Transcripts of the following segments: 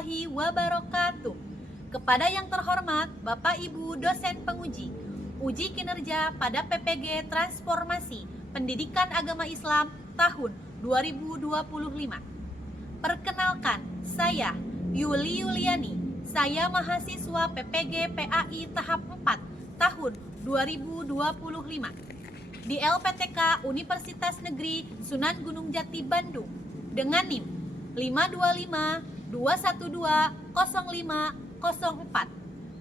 warahmatullahi wabarakatuh. Kepada yang terhormat Bapak Ibu dosen penguji, uji kinerja pada PPG Transformasi Pendidikan Agama Islam tahun 2025. Perkenalkan, saya Yuli Yuliani. Saya mahasiswa PPG PAI tahap 4 tahun 2025 di LPTK Universitas Negeri Sunan Gunung Jati Bandung dengan NIM 52521205004.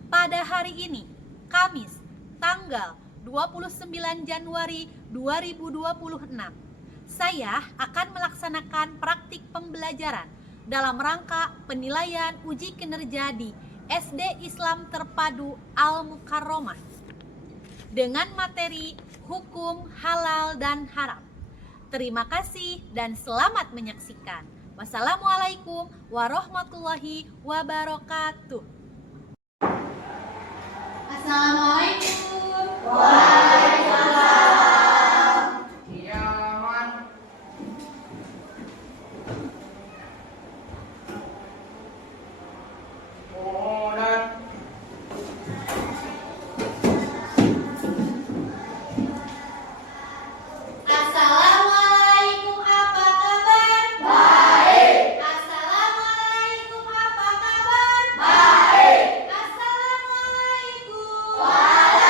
Pada hari ini, Kamis, tanggal 29 Januari 2026, saya akan melaksanakan praktik pembelajaran dalam rangka penilaian uji kinerja di SD Islam Terpadu Al-Mukarromah dengan materi hukum halal dan haram. Terima kasih dan selamat menyaksikan. Wassalamualaikum warahmatullahi wabarakatuh. Assalamualaikum. Waalaikumsalam. Iya, Man. Molan. Assalamualaikum, apa kabar? Baik. Assalamualaikum, apa kabar? Baik. Assalamualaikum. Waalaikumsalam.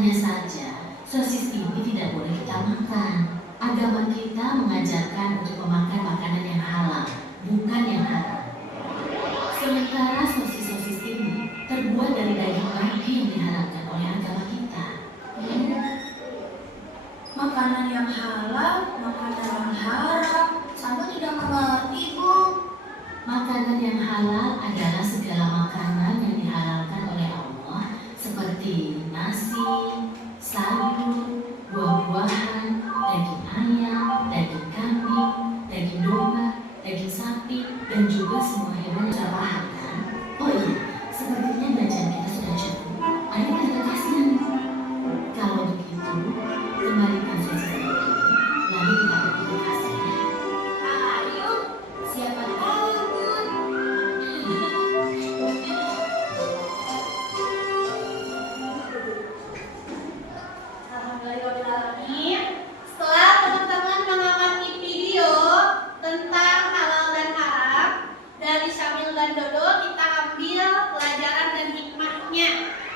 Hanya saja, sosis ini tidak boleh kita makan. Agama kita mengajarkan untuk memakan makanan yang halal, bukan yang haram. Sementara sosis-sosis ini terbuat dari daging babi yang diharamkan oleh agama kita. Makanan yang halal, makanan yang haram, sama tidak mengerti, Bu. Makanan yang halal adalah segala makanan yang dihalalkan oleh Allah seperti nasi, sayur, buah-buahan, daging ayam, daging kambing, daging domba, daging sapi, dan juga semua hewan yang terpaham kan? Oh iya, sepertinya bacaan kita sudah cukup. Ayo kita ke kasnya. Kalau begitu, kembalikan sosis ini, lalu kita pergi ke kasnya. Ayo, siapa takut? Alhamdulillahirrahmanirrahim. Setelah teman-teman mengamati video tentang halal dan haram dari Syamil dan Dodo, kita ambil pelajaran dan hikmahnya.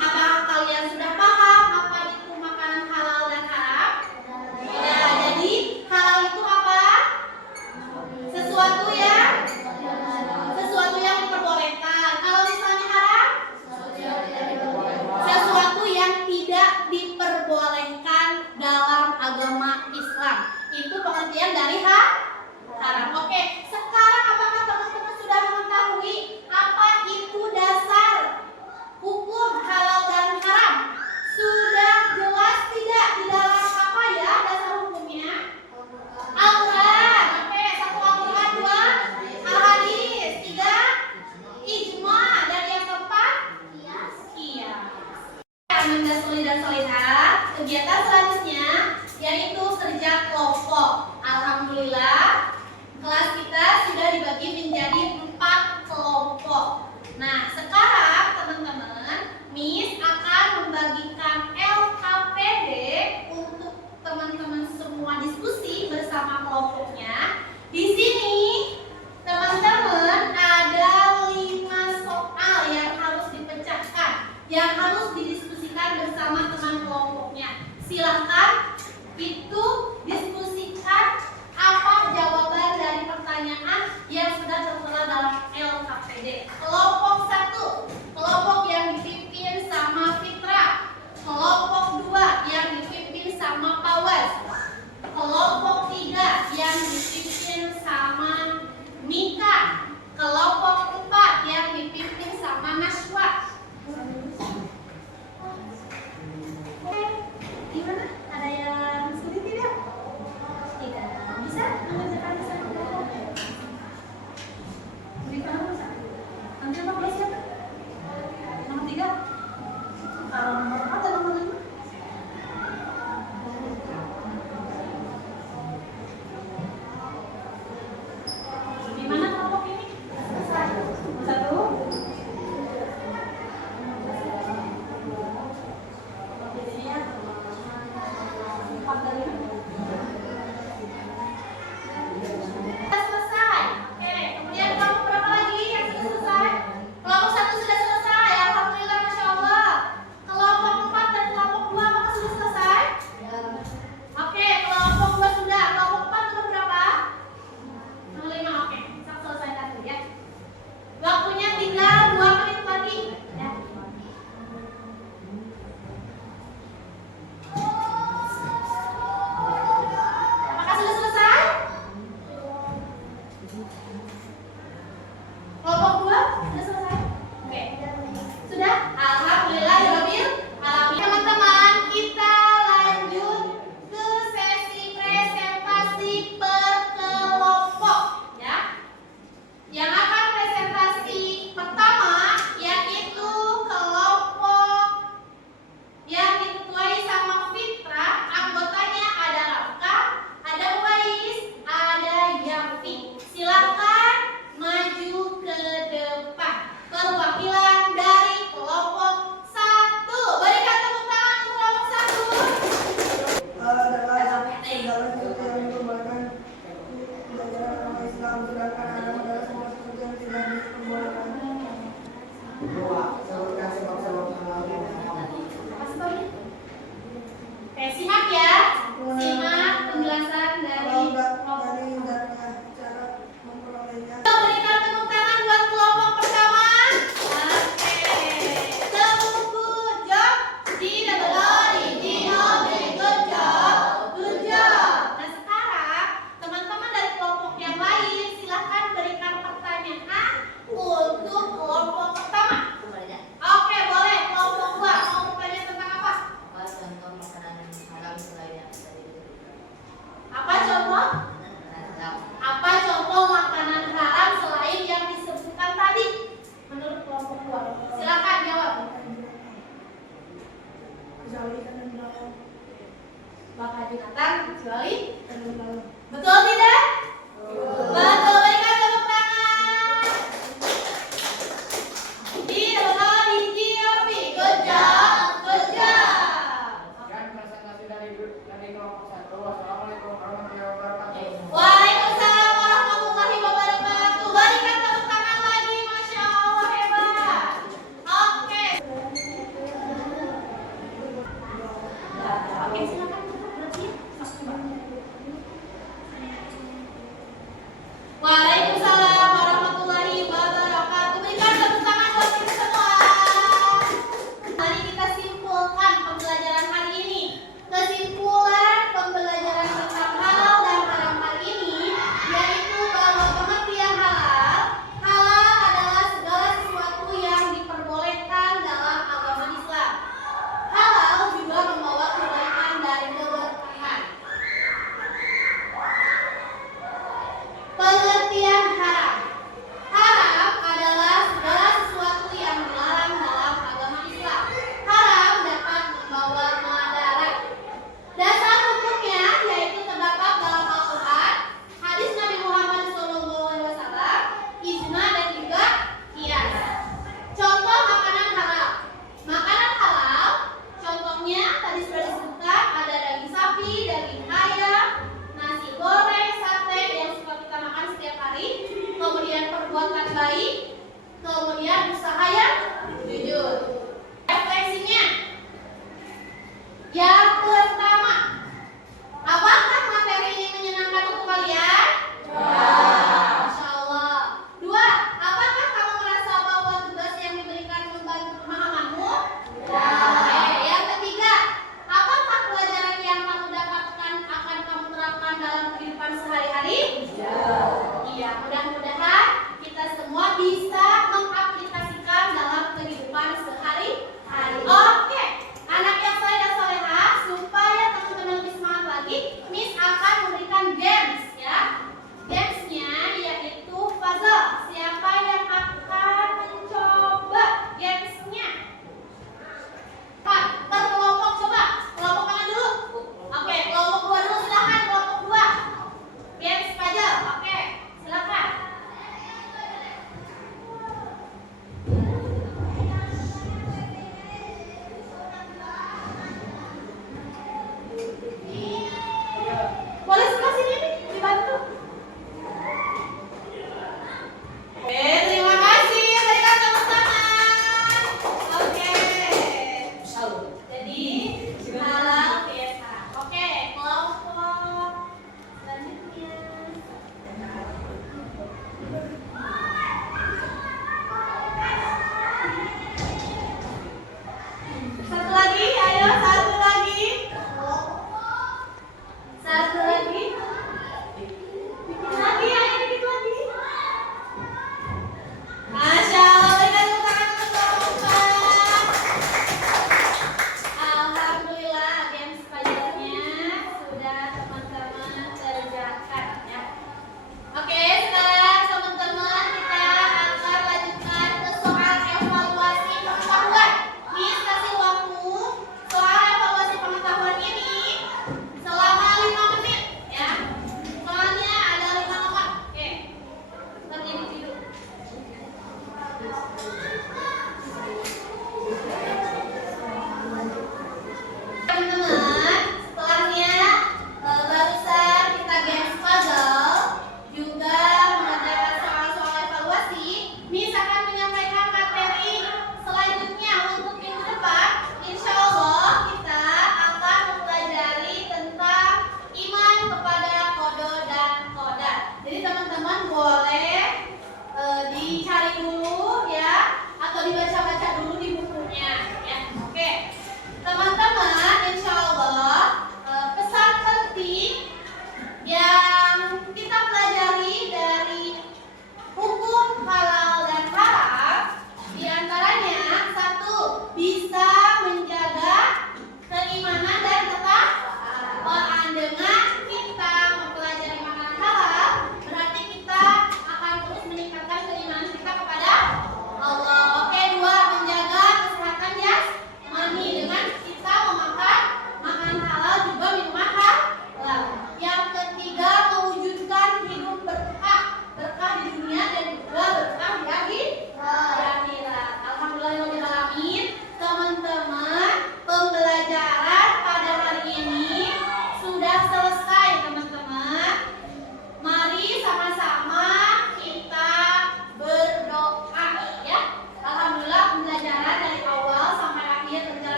Apakah kalian sudah paham apa itu makanan halal dan haram? Ya, jadi halal itu apa? Sesuatu yang diperbolehkan. Kalau misalnya haram? Sesuatu yang tidak diperbolehkan dalam agama Islam. Itu pengertian dari haram. Oke, sekarang apakah teman-teman sudah mengetahui apa itu dasar hukum halal dan haram? Sudah jelas tidak di dalam apa ya dasar hukumnya? Al-Quran. Oke, satu Al-Quran, dua Al-Hadis, tiga ijma, dan yang keempat qiyas. Ananda Suli dan Solihah, kegiatan selanjutnya yaitu kerja kelompok. Alhamdulillah, kelas kita sudah dibagi menjadi 4 kelompok. Nah, sekarang teman-teman, Miss akan membagikan LKPD untuk teman-teman semua diskusi bersama kelompoknya. Di sini, teman-teman, ada 5 soal yang harus dipecahkan, yang harus didiskusikan bersama teman kelompoknya. Silakan itu diskusikan apa jawaban dari pertanyaan yang sudah tertera dalam LKPD. Kelompok 1, kelompok yang dipimpin sama Fitra. Kelompok 2 yang dipimpin sama Pawas. Kelompok 3 yang dipimpin sama Mika. Kelompok 4 yang dipimpin sama Naswa. Gimana? Ada yang sulit tidak? Tidak. Bisa mengerjakan kelompok? Lebih paham bisa? Ambil nomor siapa? Nomor 3? Kalau nomor 4 atau nomor 5? Gimana kelompok ini? Satu? Jadinya 4 dan 5. Sudah selesai. Oke, kemudian kelompok berapa lagi yang sudah selesai? Kelompok 1 sudah selesai. Alhamdulillah, Masya Allah. Kelompok 4 dan kelompok 2 apakah sudah selesai? Oke, kelompok 2 sudah. Kelompok 4 nomor berapa? Nomor 5. Oke, kita selesaikan dulu ya. Waktunya tinggal 2 menit lagi. Ya. Apakah sudah selesai? Kelompok 2 sudah selesai? Oke. Sudah? Alhamdulillah ya Rabbil alamin. Teman-teman, kita lanjut ke sesi presentasi per kelompok ya. Yang akan presentasi pertama yaitu kelompok yang diketuai sama Fitra. Anggotanya ada Rafka, ada Uwais, ada Yafi. Silakan maju ke depan. Perwakilan dari kelompok 1. Berikan tepuk tangan untuk kelompok 1. Adalah segala sesuatu yang diperbolehkan belajar agama Islam, sedangkan haram adalah semua sesuatu yang tidak diperbolehkan. Dua, sebutkan sebab-sebab halal. Apa sebabnya? binatang kecuali betul tidak? Betul, berikan tepuk tangan. Di Rono, di Giovi, good job, good job. Dan presentasi dari kelompok 1. Wassalamualaikum warahmatullahi wabarakatuh. Waalaikumsalam warahmatullahi wabarakatuh. Berikan tepuk tangan lagi, masya Allah hebat. Oke. Oke, silakan.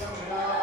yang benar.